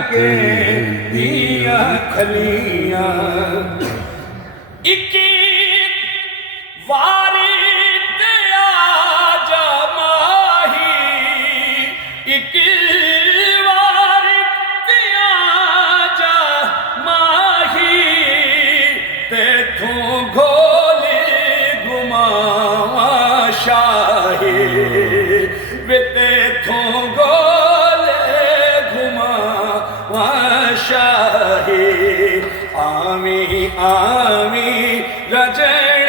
तके दिया खलियां इकी वारी ते आजा माही इकी वारी ते आजा माही तेथों घोली घुमावा शाही वे तेथों गोले घुमावा शाही आमी आमी रजण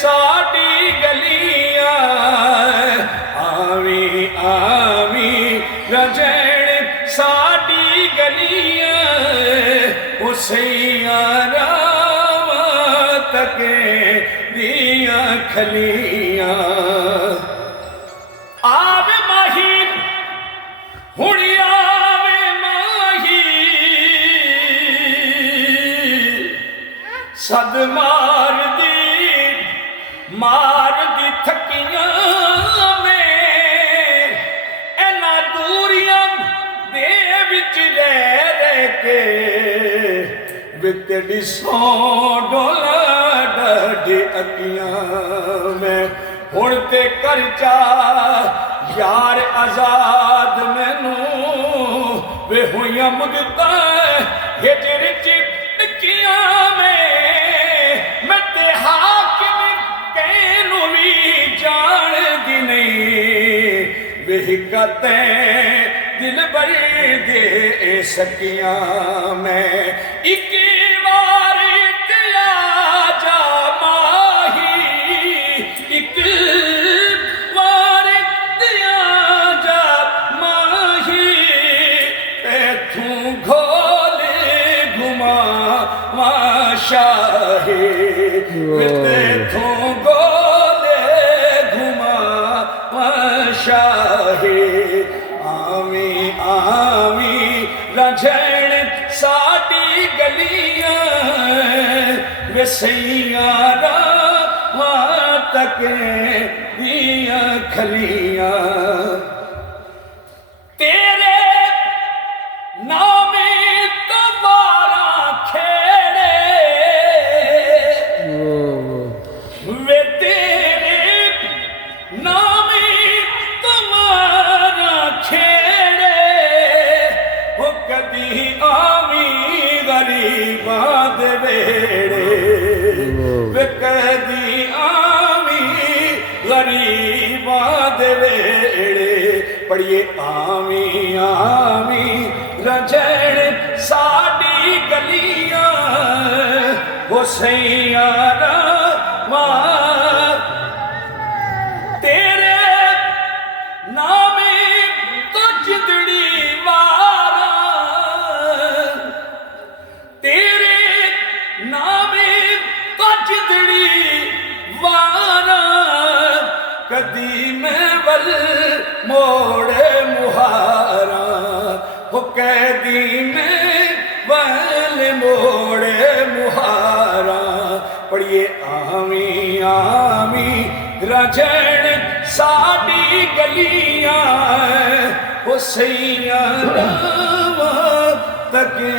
साडी गलियां आमी आमी रजण साडी गलियां उसैया रावा तके दिया खलियां आवे माही हुणी आवे माही सद मार दी थकियां में एना दूरियां दे विच रह के वित दिसो डोला डे अकियां में हुण ते कर चा यार आजाद मैनू वे हुइयां मुदता हिजर चिटकियां में मैं ते हाकिम कैनू भी जान दी नहीं वे कते दिल भर दे सकियां मैं इक बार जा माही इक शाही तेथों गोले घुमा शाही आमी आमी रजण साडी गलियां वसैया रावा तके दिया खलियां तेरे नामे तबारा खेड़े वे तेरे नामे तबारा खेड़े वो कदी आमी गरीबा दे वेड़े वे कदी आमी गरीबा दे वेड़े पढ़िए आमी आमी रजण साडी गलियां हुसैया रावा तेरे नामे तो जिदड़ी वारा तेरे नामे तो जिदड़ी वारा कदी मैं वल मोड़े मुहारा हो कैदी में वल मोड़े मुहारा पढ़िए आमी आमी रजण साडी गलियां हुसैया रावा तके